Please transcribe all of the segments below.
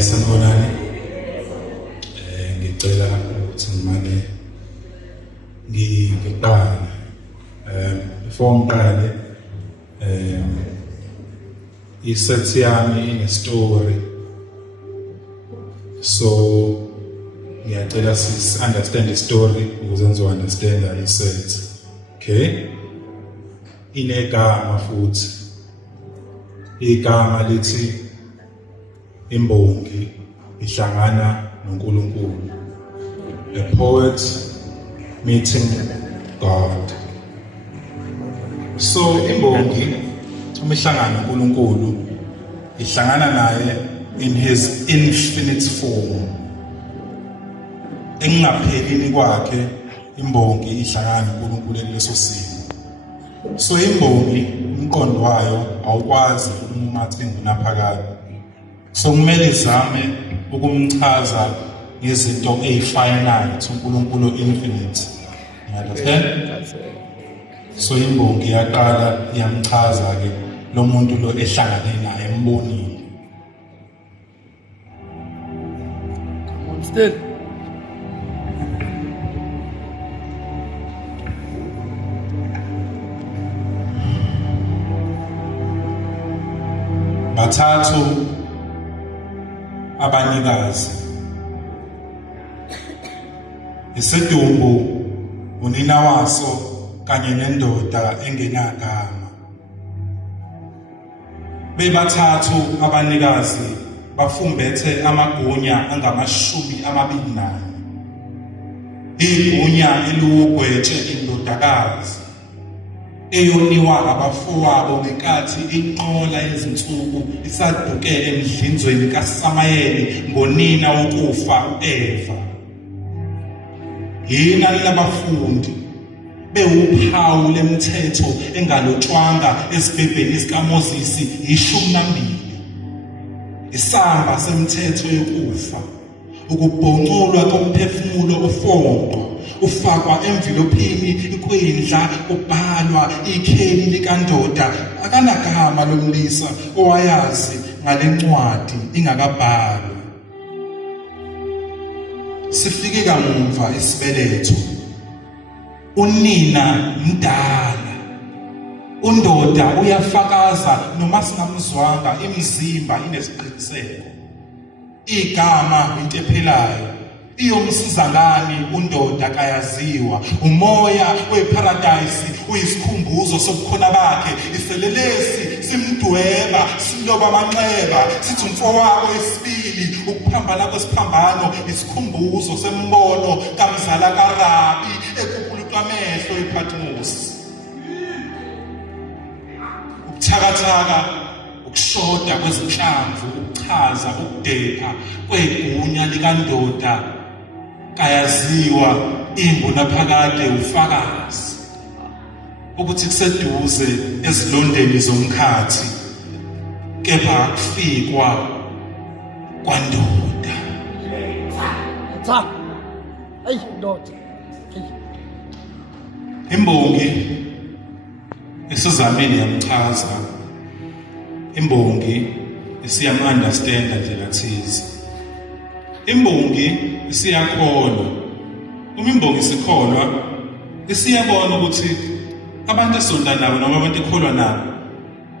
Sanibonani. Ngicela ukuthi ngimane ngiqala. Before ngiqale, isethi yami ine-story. So ngiyacela understand i-story ukuze nizo-understanda isethi. Okay? Inegama futhi. Igama lithi imbongi ihlangana noNkulunkulu. A poet meeting God. So imbongi uma ihlangana noNkulunkulu ihlangana naye in his infinite form. Engaphelini kwakhe imbongi ihlangana noNkulunkulu leso simo. So imbongi umqondo wayo awukwazi ukumathi ngunaphakade. So kumele izame ukumchaza ngezinto ezifinite uNkulunkulu infinite. Understand? So imbongi yaqala iyamchaza ke lo muntu lo ehlangane naye embonile. Still. Bathathu abanikazi. Isidumbu, unina waso kanye nendoda engenagama. Bebathathu abanikazi bafumbethe amagunya angama-24. Igunya eliwugwetshe indodakazi eyoniwa abafowabo ngenkathi inqola yezinsuku isaduke emdlinzweni kaSamayeli ngonina wokufa u-Eva. Yina labafundi bewuphawu lemithetho engalotshwanga ezibhebheni zikaMoses 12. Isamba semithetho yokufa, ukubhonculwa komphefumulo ofonqo, ufakwa envelophini ikwindla, ubhalwa ikheli likandoda akanagama lomlisa owayazi ngale ncwadi ingakabhalwa. Sifike kamumva isibeletho. Unina mdala, undoda uyafakaza noma singamzwanga, imizimba inesiqiniseko. Igama into ephelayo, iyomsiza ngani undoda kayaziwa. Umoya weparadise uyisikhumbuzo sobukhona bakhe. Iselelesi simdweba, siloba amanxeba, sithi umfowabo esibili. Ukuphambana kwesiphambano isikhumbuzo sembono kamzala kaRabi amehlo ePatmos. Ukuthakathaka, ukushoda kwezinhlamvu, ukuchaza, ukudepha kwegunya likandoda kayaziwa, ingunaphakade ufakazi ukuthi kuseduze ezilondeni zomkhathi, kepha akufikwa kwandoda. Hey, ndoda. Imbongi isizamile yamchaza. Imbongi isiyam-understanda nje kathize. Imbongi isiyakholwa. Uma imbongi isikholwa, isiyabona ukuthi abantu esonda nabo noma abantu ekholwa nabo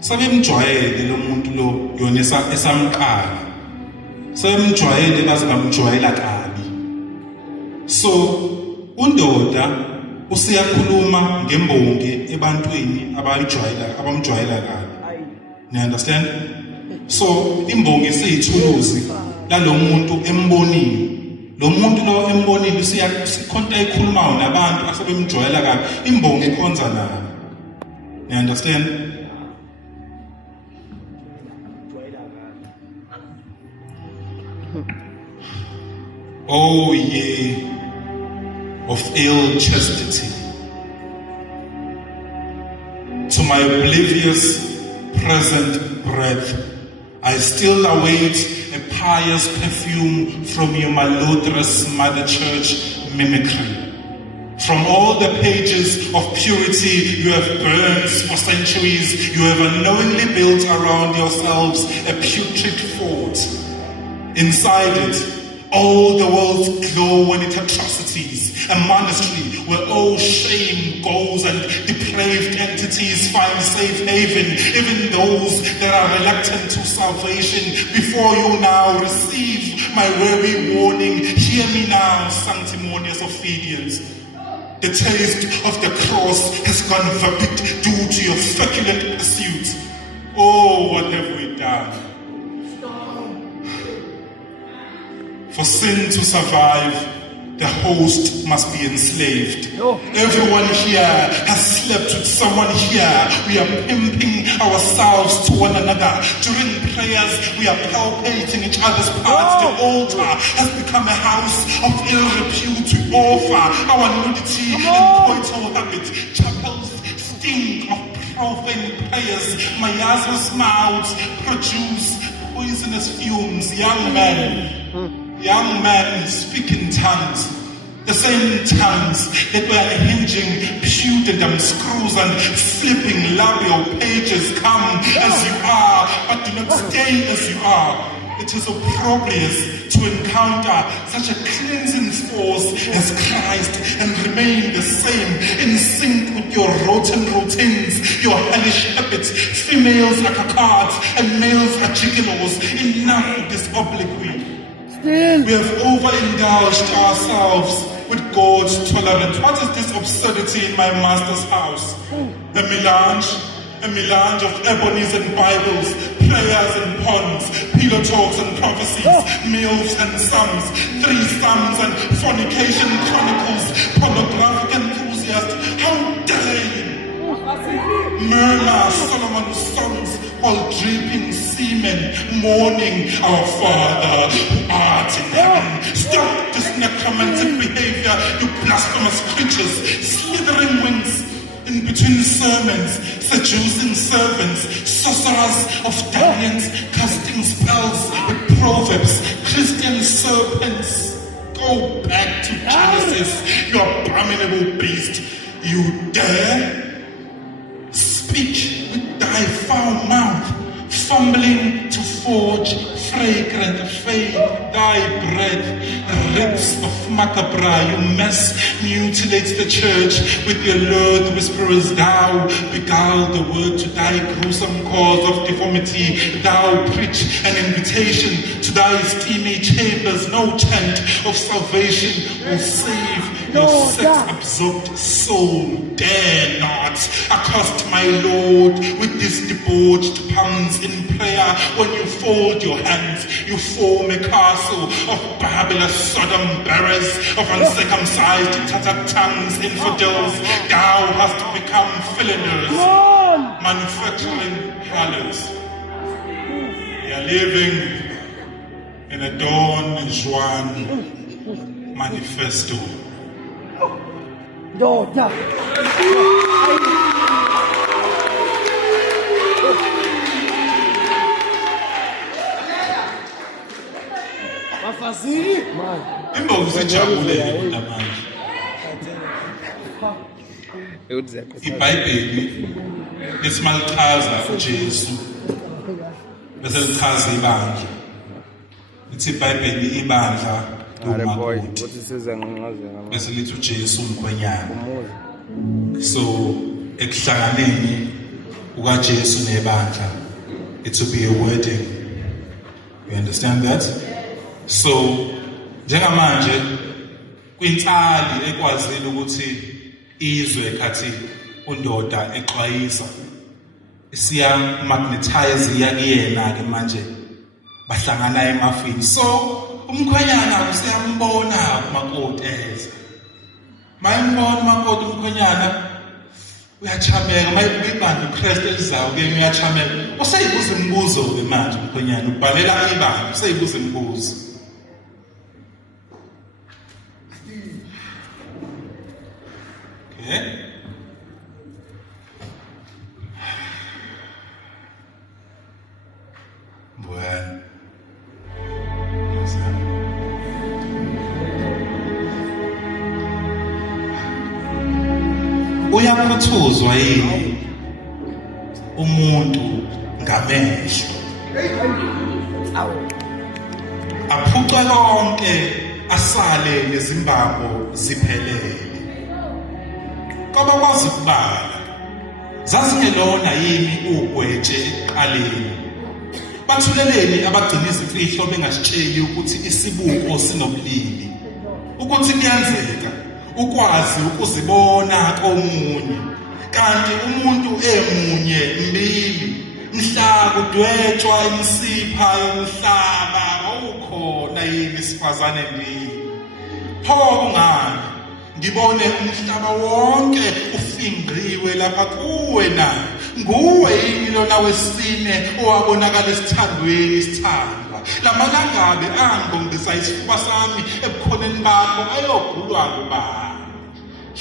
sebemjwayele lo muntu lo yona esamqala. Sebemjwayele baze bamjwayela kabi. So undoda usiyakhuluma ngembongi ebantwini abamjwayela kabi. You understand? So imbongi isiyithuluzi lalomuntu embonile. Lo muntu lo embonile sikhonta ekhulumayo nabantu asebemjwayela kabi. Imbongi ikhonza naye. You understand? Oh ye of ill chastity, to my oblivious present breath, I still await a pious perfume from your malodorous Mother Church mimicry. From all the pages of purity you have burned for centuries, you have unknowingly built around yourselves a putrid fort. Inside it, all the world's glow and its atrocities, a monastery where all shame goes and depraved entities find safe haven, even those that are reluctant to salvation. Before you now receive my weary warning, hear me now, sanctimonious obedience. The taste of the cross has gone vapid due to your feculent pursuit. Oh, what have we done? For sin to survive, the host must be enslaved. Everyone here has slept with someone here. We are pimping ourselves to one another. During prayers, we are palpating each other's parts. The altar has become a house of ill repute. We offer our nudity and coital habit. Chapels stink of profane prayers. Miasmas mouths produce poisonous fumes. Young men speak in tongues, the same tongues that were unhinging pseudonym screws and flipping labial pages. Come as you are, but do not stay as you are. It is opprobrious to encounter such a cleansing force as Christ and remain the same, in sync with your rotten routines, your hellish habits. Females are cacards and males are gigolos. Enough of this obloquy. We have overindulged ourselves with God's tolerance. What is this absurdity in my master's house? A melange of ebonies and Bibles, prayers and ponds, pillow talks and prophecies, meals and sums, three sums and fornication chronicles, pornographic enthusiast. How dare you? Murmur Solomon's songs while dripping semen, mourning our Father who art in heaven. Stop this necromantic behavior, you blasphemous creatures, slithering wings in between sermons, seducing servants, sorcerers of Daniels, casting spells with proverbs, Christian serpents. Go back to Genesis, you abominable beast. You dare speak with thy foul mouth, fumbling to forge fragrant fade thy breath, ribs of macabra. You mess mutilates the church with your lured whisperers. Thou beguile the word to thy gruesome cause of deformity. Thou preach an invitation to thy steamy chambers. No tent of salvation will save your sex-absorbed soul. Dare not accost my Lord with these debauched puns in prayer. When you fold your hands, you form a castle of Babylon, Sodom, bearers of uncircumcised, tattered tongues, infidels. Thou hast become filanders, manufacturing harlots. We are living in a Don Juan manifesto. iBhayibheli lisimalichaza uJesu bese lichaza ibandla. Lithi iBhayibheli ibandla umakoti bese lithi uJesu umkhwenyana. So ekuhlanganeni kukaJesu nebandla, it will be a wedding. You understand that? So njengamanje kwintsali ekwazile ukuthi izwe khathi undoda exwayisa isiya magnetize yakuyena ke manje bahlangana emafini. So umkhwenyana usiyambona umakoti eza mayimbona umakoti umkhwenyana uyachameka mayibandla uChrist elizayo ke uyachameka. Useyibuza imibuzo ke manje umkhwenyana ubhalela ibandla useyibuza imibuzo. Okay. Bueno. Uyakhuthuzwa yini umuntu ngamehlo? aphuce konke asale nezimbambo ziphelele. Kabakwazi ukubala zazingelona yini ugwetshe ekuqaleni. Bathuleleni abagcina izimfihlo bengasitsheli ukuthi isibuko sinobulili, ukuthi kuyenzeka ukwazi ukuzibona komunye, kanti umuntu emunye mbili mhla kudwetshwa imisipha yomhlaba awukhona yini isifazane mbili. Pho kungani ngibone umhlaba wonke ufingqiwe lapha kuwe na? Nguwe yini lona wesine owabonakala esithandweni isithandwa? Lamalangabe angqongisa isifuba sami ebukhoneni bakho ayogulwa ngubani?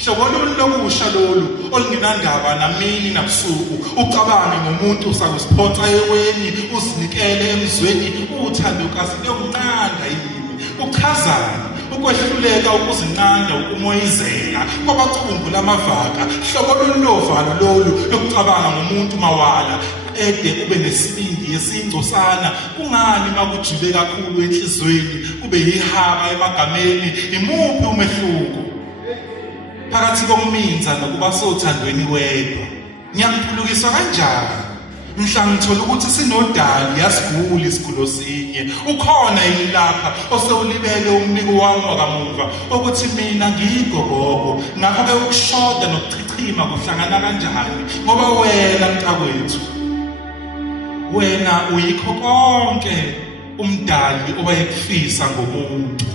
Hlobo lolu lokusha lolu olungenandaba namini nabusuku, ucabange ngomuntu usakusiphonsa eweni, uzinikele emzweni, uthandokazi lomnqanda yini? Uchazana ukwehluleka ukuzinqanda ukumoyizela kwabacubungula amavaka. Hlobo lolu lovalo lolu lokucabanga ngomuntu mawala ede kube nesibindi yesingcosana. Kungani makujibe kakhulu enhlizweni kube yihaba emagameni? Imuphi umehluko phakathi kokuminza nokuba sothandweni wedwa? Ngiyakuphulukiswa kanjani mhla ngithola ukuthi sinodali yasiguli isigulo sinye? Ukhona yini lapha osewulibele umniko wami wakamuva ukuthi mina ngiyigogogo? Ngakho-ke ukushoda nokuchichima kuhlangana kanjani? Ngoba wena mntakwethu, wena uyikho konke umdali owayekufisa ngomuntu.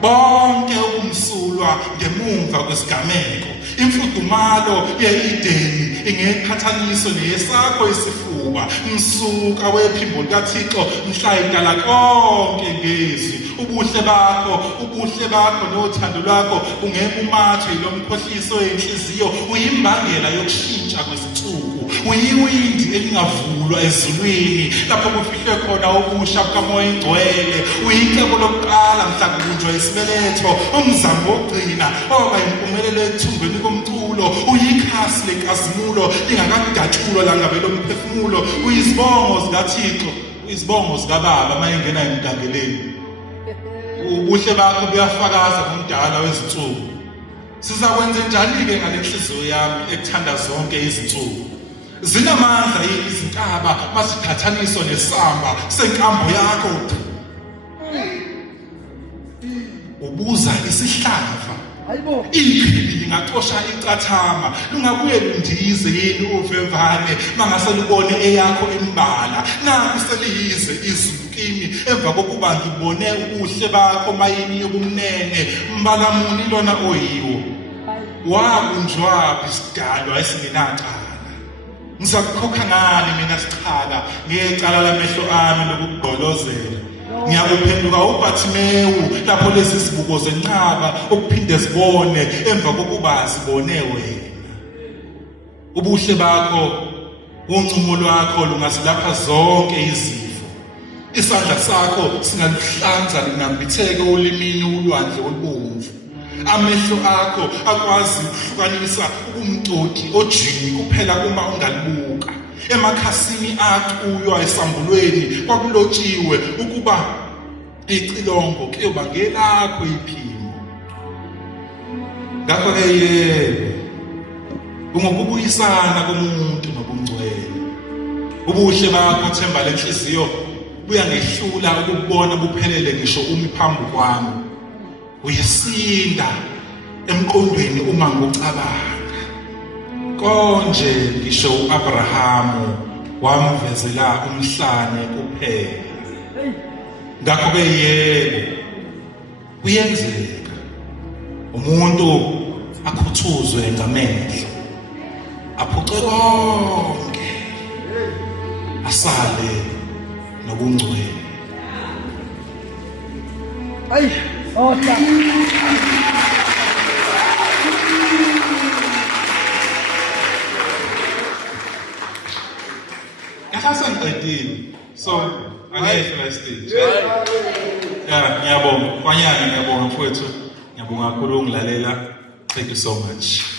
Bonke ukumsulwa ngemumva kwesigameko. Imfudumalo ye-Edeni ingeqhathaniso neyesakho isifuba. Msuka wephimbo likaThixo mhla idala konke ngezwi. Ubuhle bakho nothando lwakho ungemumathwe yilomkhohliso yenhliziyo. Uyimbangela yokushintsha kwezinsuku, uyiwindi elingavulwa ezulwini lapho kufihlwe khona ubusha bukamoya ingcwele. Uyicebo lokuqala mhla kubunjwa isibeletho, umzamo wokugcina oba impumelelo ethumbeni komculo. Uyikhasi lenkazimulo lingakadatshulwa langabe lomphefumulo. Uyizibongo zikaThixo, uyizibongo zikaBaba mayengena emdangeleni. Ubuhle bakho buyafakaza ngomdala wezinsuku. Sizakwenza njani-ke ngale nhliziyo yami ekuthanda zonke izinsuku? Zinamandla yini izintaba masiqhathaniswa nesamba senkambo yakho? Ubuza isihlava, ikhili lingacosha icathama. Lungabuye lundize yini uvemvane mangase lubone eyakho imbala? Naku seliyize izulu kimi emva kokuba ngibone ubuhle bakho mayini yobumnene. Mbala muni lona oyiwo? Wakunjwaphi isidalwa esingenacala? Ngizakukhokha ngani mina sichala ngecala lamehlo ami lokugqolozela? Ngiyakuphenduka uBhathimewu lapho lezi zibuko zenqaba okuphinde zibone emva kokuba zibone wena. Ubuhle bakho, uncumo lwakho lungasilapha zonke izifo. Isandla sakho singaluhlanza linambitheke olimini ulwandle olubomvu. Amehlo akho akwazi ukuhlukanisa ubumtoti ojini kuphela uma ungalibuka. Emakhasini aquywa esambulweni kwakulotshiwe ukuba icilongo kuyoba ngelakho iphimo. Ngakho-ke yebo, ungokubuyisana komuntu nobungcwele. Ubuhle bakho themba lenhliziyo buyangehlula ukubona buphelele ngisho umi phambi kwami. Uyisinda emqondweni uma ngicabanga. Konje ngisho uAbrahamu wamvezela umhlane kuphela. Ngakho-ke yebo, kuyenzeka umuntu akhuthuzwe ngamehlo, aphuce konke asale nobungcwele. Hasn't ideal. So angeke la stage. Yeah, ngiyabonga. Kwanyana ngiyabonga mfowethu. Ngiyabonga kakhulu ungilalela. Thank you so much.